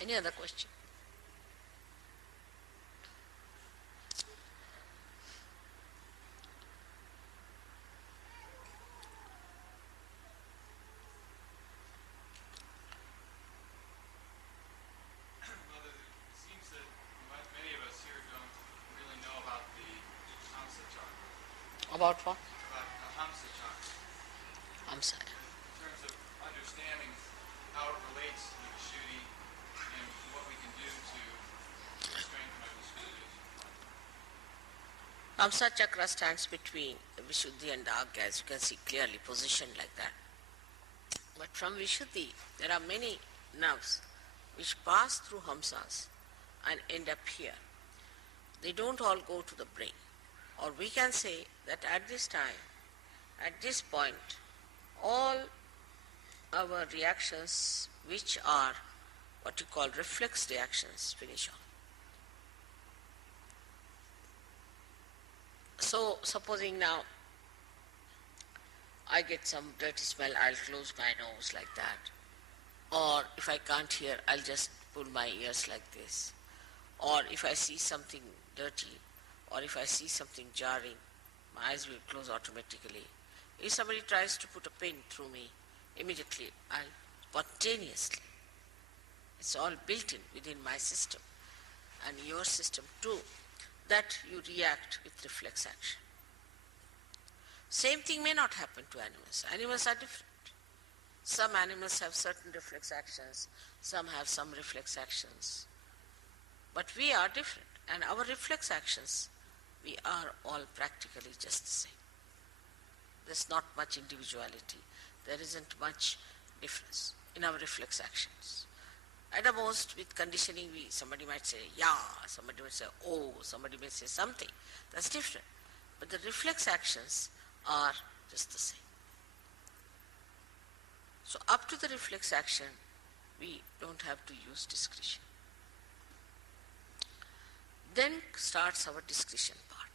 Any other question? Mother, it seems that many of us here don't really know about the Hamsa chakra. About what? About the Hamsa chakra. Hamsa. In terms of understanding how it relates to the Vishuddhi and what we can do to strengthen our Vishuddhi. Hamsa chakra stands between Vishuddhi and Agya, as you can see clearly positioned like that. But from Vishuddhi, there are many nerves which pass through Hamsas and end up here. They don't all go to the brain. Or we can say that at this time, at this point, all our reactions, which are what you call reflex reactions, finish off. So, supposing now I get some dirty smell, I'll close my nose like that. Or if I can't hear, I'll just pull my ears like this. Or if I see something dirty, or if I see something jarring, my eyes will close automatically. If somebody tries to put a pin through me, immediately I'll spontaneously. It's all built in within my system and your system too, that you react with reflex action. Same thing may not happen to animals. Animals are different. Some animals have certain reflex actions, some have some reflex actions. But we are different, and our reflex actions, we are all practically just the same. There's not much individuality. There isn't much difference in our reflex actions. At the most, with conditioning, somebody might say, yeah, somebody might say, oh, somebody may say something. That's different. But the reflex actions are just the same. So up to the reflex action, we don't have to use discretion. Then starts our discretion part.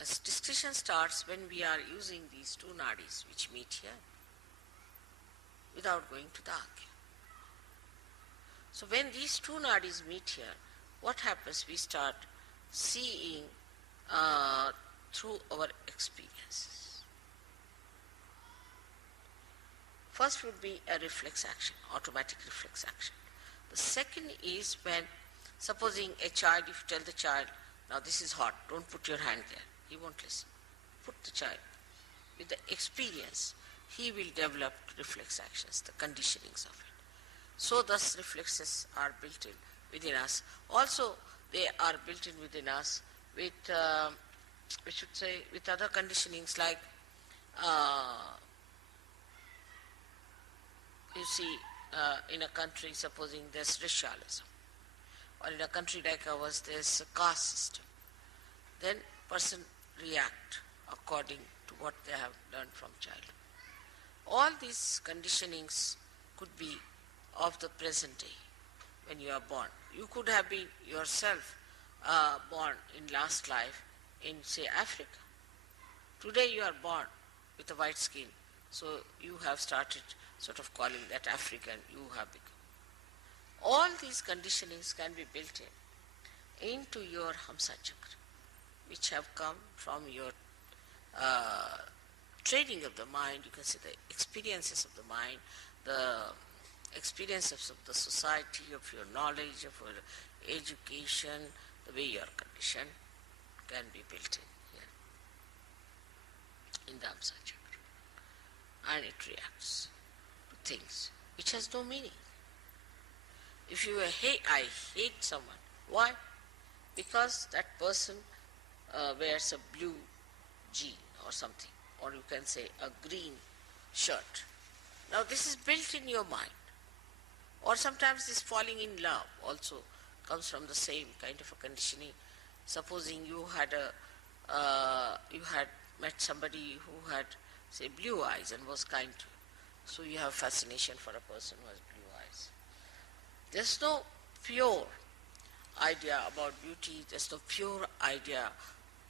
As discretion starts when we are using these two nadis which meet here without going to the Agya. So when these two nadis meet here, what happens? We start seeing through our experiences. First would be a reflex action, automatic reflex action. The second is when, supposing a child, if you tell the child, now this is hot, don't put your hand there, he won't listen. Put the child. With the experience, he will develop reflex actions, the conditionings of it. So thus reflexes are built in within us. Also, they are built in within us with, we should say, with other conditionings like, you see, in a country, supposing there's racialism, or in a country like ours, there's a caste system, then person react according to what they have learned from childhood. All these conditionings could be of the present day when you are born. You could have been yourself born in last life in, say, Africa. Today you are born with a white skin, so you have started sort of calling that African, you have become. All these conditionings can be built in into your Hamsa chakra, which have come from your training of the mind. You can say the experiences of the mind, the experiences of the society, of your knowledge, of your education, the way you are conditioned, can be built in here, in the Hamsa chakra. And it reacts to things which has no meaning. If you I hate someone, why? Because that person wears a blue jean or something, or you can say a green shirt. Now this is built in your mind. Or sometimes this falling in love also comes from the same kind of a conditioning. Supposing you had met somebody who had, say, blue eyes and was kind to you. So you have fascination for a person who has blue eyes. There's no pure idea about beauty, there's no pure idea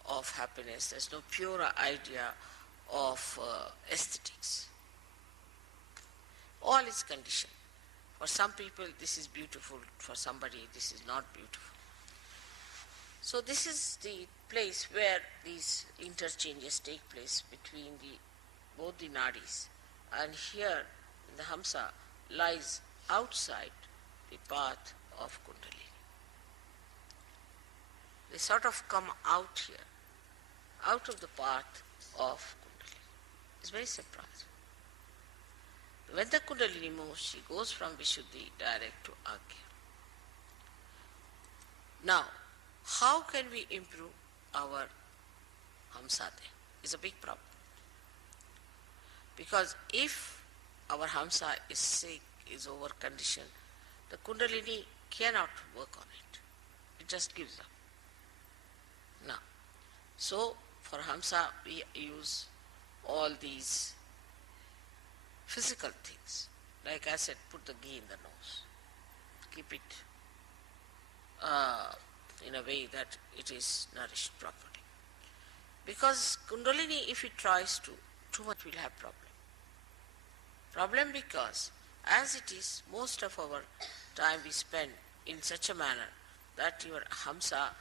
of happiness, there's no pure idea of aesthetics. All is conditioned. For some people this is beautiful, for somebody this is not beautiful. So this is the place where these interchanges take place between both the nadis. And here the Hamsa lies outside the path of Kundalini. They sort of come out here, out of the path of Kundalini. It's very simple. When the Kundalini moves, she goes from Vishuddhi direct to Agya. Now, how can we improve our Hamsa there? It's a big problem. Because if our Hamsa is sick, is over-conditioned, the Kundalini cannot work on it. It just gives up. Now, so for Hamsa we use all these physical things. Like I said, put the ghee in the nose. Keep it in a way that it is nourished properly. Because Kundalini, if it tries to, too much will have problem. Problem because as it is, most of our time we spend in such a manner that your Hamsa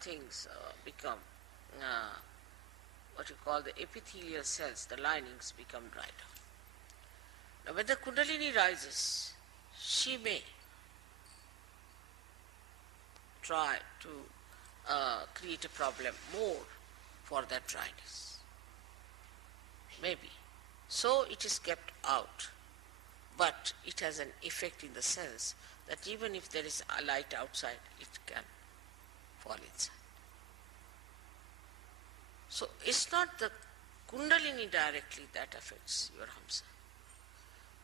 things become what you call the epithelial cells, the linings become dried out. Now when the Kundalini rises, she may try to create a problem more for that dryness. Maybe. So it is kept out, but it has an effect in the sense that even if there is a light outside, it can fall inside. So it's not the Kundalini directly that affects your Hamsa.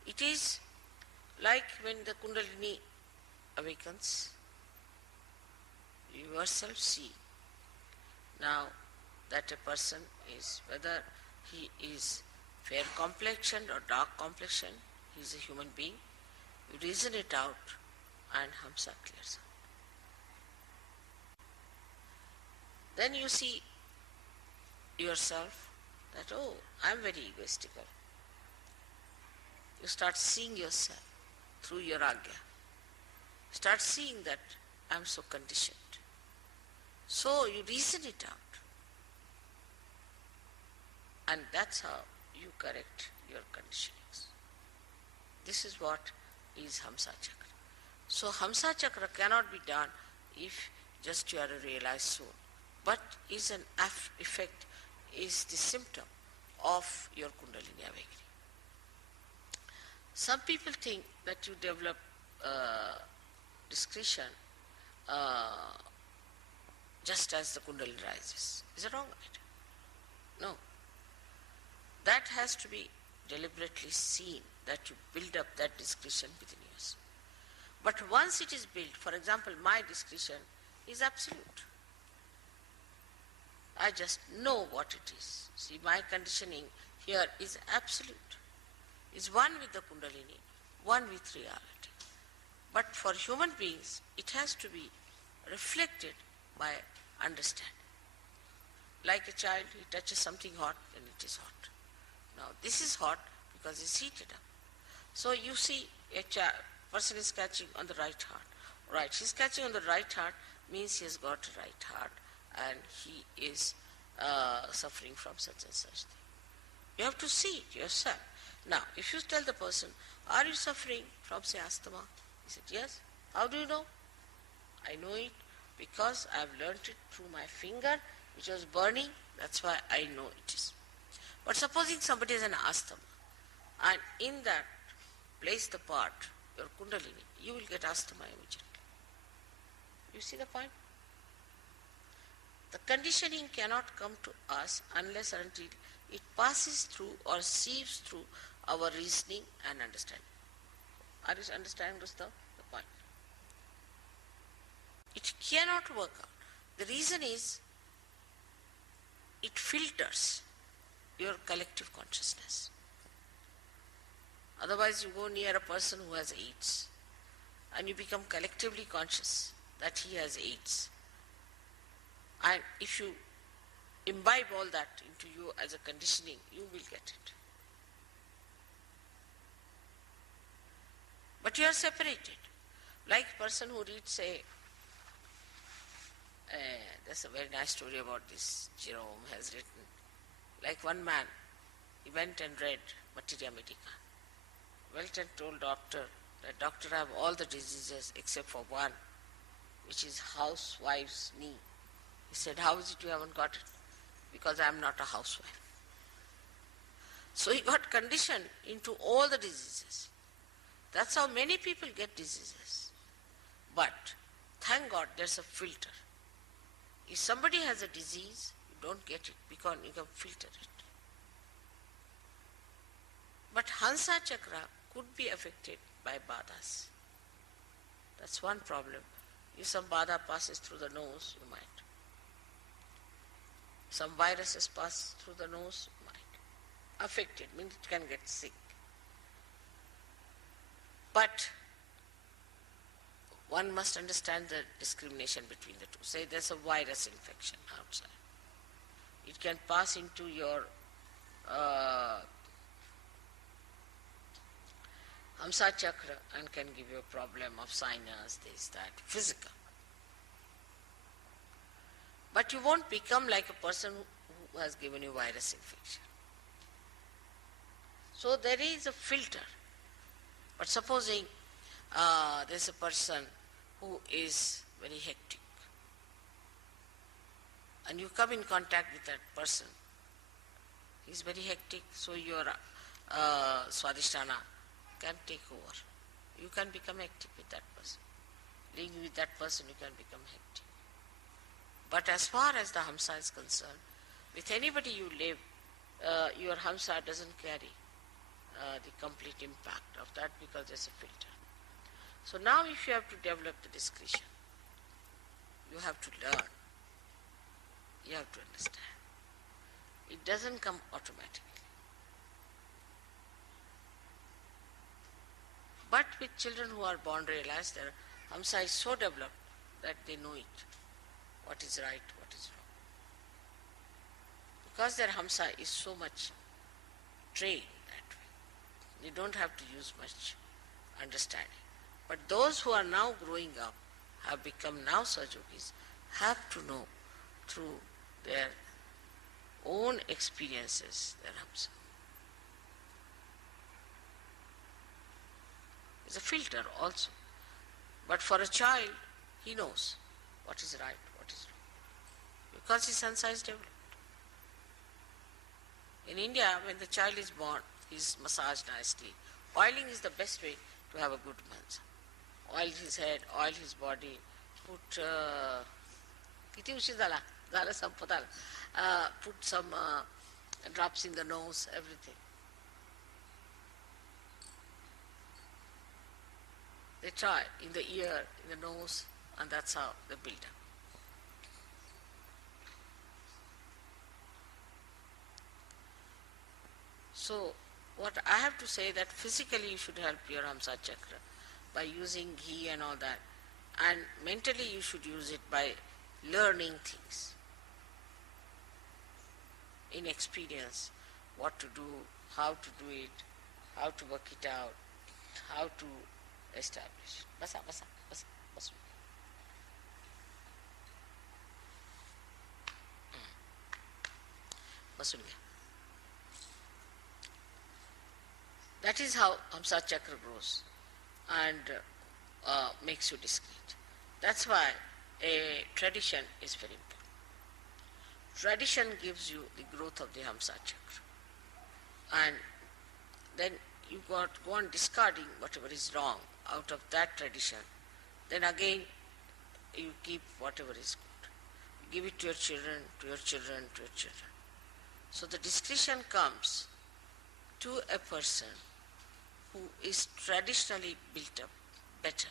It is like when the Kundalini awakens, you yourself see now that a person is, whether he is fair complexioned or dark complexioned, he is a human being, you reason it out and Hamsa clears out. Then you see yourself that, oh, I am very egoistical. You start seeing yourself through your Agya. Start seeing that I am so conditioned. So you reason it out. And that's how you correct your conditionings. This is what is Hamsa Chakra. So Hamsa Chakra cannot be done if just you are a realized soul, but is an effect, is the symptom of your Kundalini awakening. Some people think that you develop discretion just as the Kundalini rises. Is it wrong? No. That has to be deliberately seen, that you build up that discretion within yourself. But once it is built, for example, my discretion is absolute. I just know what it is. See, my conditioning here is absolute. Is one with the Kundalini, one with reality. But for human beings, it has to be reflected by understanding. Like a child, he touches something hot and it is hot. Now this is hot because it's heated up. So you see a person is catching on the right heart. Right, he's catching on the right heart means he has got a right heart and he is suffering from such and such thing. You have to see it yourself. Now, if you tell the person, are you suffering from, say, asthma? He said, yes. How do you know? I know it because I have learnt it through my finger, which was burning. That's why I know it is. But supposing somebody has an asthma, and in that place the part, your Kundalini, you will get asthma immediately. You see the point? The conditioning cannot come to us unless and until it passes through or sieves through our reasoning and understanding. Are you understanding the point? It cannot work out. The reason is it filters your collective consciousness. Otherwise you go near a person who has AIDS and you become collectively conscious that he has AIDS. And if you imbibe all that into you as a conditioning, you will get it. But you are separated. Like a person who reads, say, there's a very nice story about this, Jerome has written. Like one man, he went and read Materia Medica. Went and told doctor that doctor, I have all the diseases except for one, which is housewife's knee. He said, how is it you haven't got it? Because I am not a housewife. So he got conditioned into all the diseases. That's how many people get diseases. But thank God there's a filter. If somebody has a disease, you don't get it because you can filter it. But Hamsa chakra could be affected by badas. That's one problem. If some bada passes through the nose, you might. Some viruses pass through the nose, you might. Affected means it can get sick. But one must understand the discrimination between the two. Say there's a virus infection outside. It can pass into your Hamsa chakra and can give you a problem of sinus, this, that, physical. But you won't become like a person who has given you virus infection. So there is a filter. But supposing there's a person who is very hectic and you come in contact with that person, he's very hectic, so your swadhisthana can take over. You can become hectic with that person. Living with that person, you can become hectic. But as far as the Hamsa is concerned, with anybody you live, your Hamsa doesn't carry the complete impact of that because there's a filter. So now if you have to develop the discretion, you have to learn. You have to understand. It doesn't come automatically. But with children who are born realized, their Hamsa is so developed that they know it, what is right, what is wrong. Because their Hamsa is so much trained that way, they don't have to use much understanding. But those who are now growing up, have become now Sahajogis, have to know through their own experiences their Hamsa. It's a filter also. But for a child, he knows what is right, what is wrong. Because his Hamsa is developed. In India, when the child is born, he is massaged nicely. Oiling is the best way to have a good Hamsa. Oil his head, oil his body, put put some drops in the nose, everything. They try in the ear, in the nose, and that's how they build up. So, what I have to say that physically you should help your Hamsa chakra by using ghee and all that, and mentally you should use it by learning things in experience, what to do, how to do it, how to work it out, how to establish. Basa. That is how Hamsa chakra grows and makes you discreet. That's why a tradition is very important. Tradition gives you the growth of the Hamsa chakra. And then you go on discarding whatever is wrong out of that tradition. Then again you keep whatever is good. You give it to your children, to your children, to your children. So the discretion comes to a person who is traditionally built up better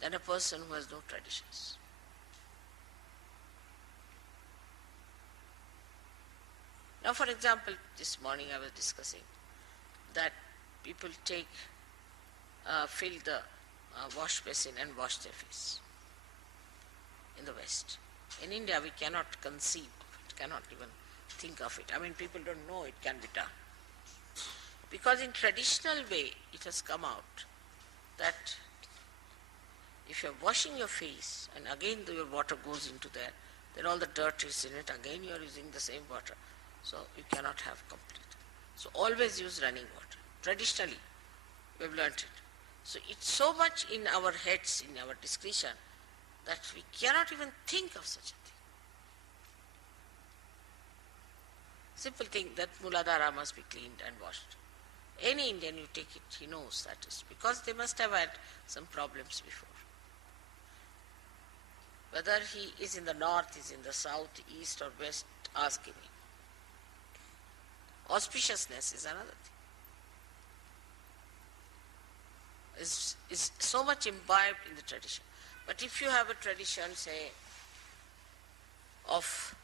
than a person who has no traditions. Now, for example, this morning I was discussing that people fill the wash basin and wash their face in the West. In India, we cannot conceive of it, cannot even think of it. I mean, people don't know it can be done. Because in traditional way, it has come out that if you're washing your face and again your water goes into there, then all the dirt is in it, again you're using the same water. So you cannot have complete. So always use running water. Traditionally, we've learnt it. So it's so much in our heads, in our discretion, that we cannot even think of such a thing. Simple thing that Muladhara must be cleaned and washed. Any Indian you take it, he knows that is because they must have had some problems before. Whether he is in the north, is in the south, east or west, ask him. Auspiciousness is another thing. Is so much imbibed in the tradition. But if you have a tradition, say, of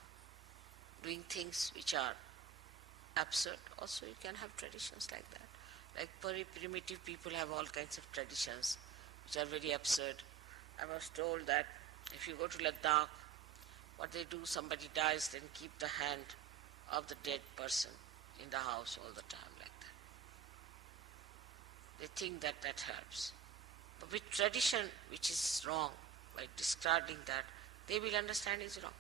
doing things which are absurd, also you can have traditions like that. Like very primitive people have all kinds of traditions which are very absurd. I was told that if you go to Ladakh, what they do, somebody dies, then keep the hand of the dead person in the house all the time like that. They think that that helps. But with tradition, which is wrong, by discarding that, they will understand is wrong.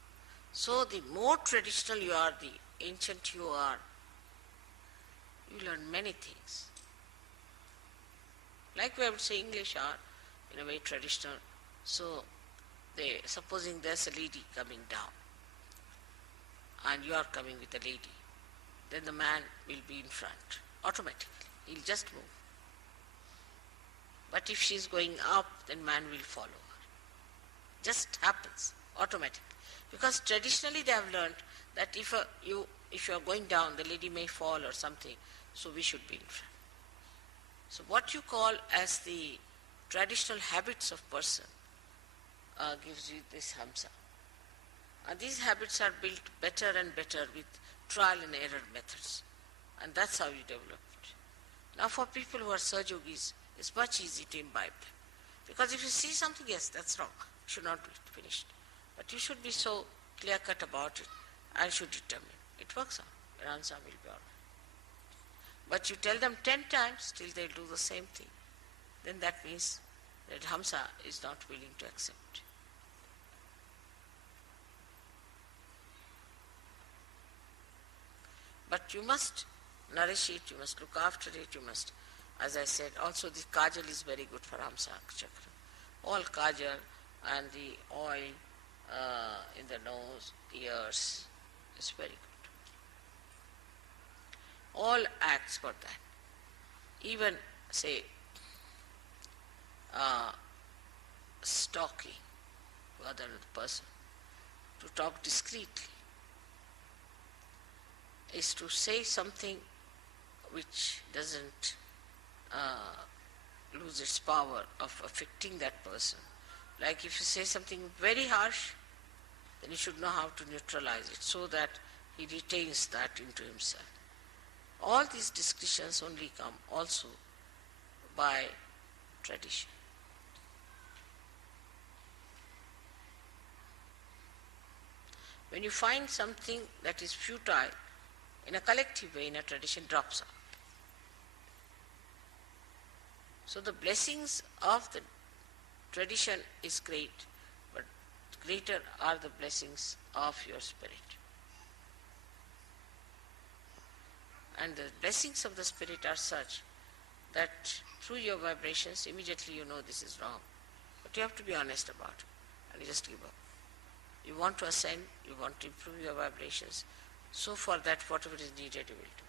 So the more traditional you are, the ancient you are, you learn many things. Like we would say English are in a way traditional. So supposing there's a lady coming down and you are coming with a lady, then the man will be in front automatically. He'll just move. But if she's going up, then man will follow her. Just happens automatically. Because traditionally they have learned that if you are going down, the lady may fall or something, so we should be in front. So what you call as the traditional habits of person gives you this Hamsa. And these habits are built better and better with trial and error methods. And that's how you develop it. Now for people who are Sahaja Yogis, it's much easier to imbibe them. Because if you see something, yes, that's wrong, it should not be finished. But you should be so clear-cut about it and should determine. It works out. Your answer will be all right. But you tell them 10 times, till they'll do the same thing. Then that means that Hamsa is not willing to accept. But you must nourish it, you must look after it, you must, as I said, also the kajal is very good for Hamsa chakra. All kajal and the oil in the nose, ears is very good. All acts for that. Even, say, stalking other person, to talk discreetly, is to say something which doesn't lose its power of affecting that person. Like if you say something very harsh, then you should know how to neutralize it so that he retains that into himself. All these discussions only come also by tradition. When you find something that is futile, in a collective way, in a tradition, drops out. So the blessings of the tradition is great, but greater are the blessings of your spirit. And the blessings of the spirit are such that through your vibrations, immediately you know this is wrong. But you have to be honest about it, and you just give up. You want to ascend, you want to improve your vibrations, so for that whatever is needed you will do.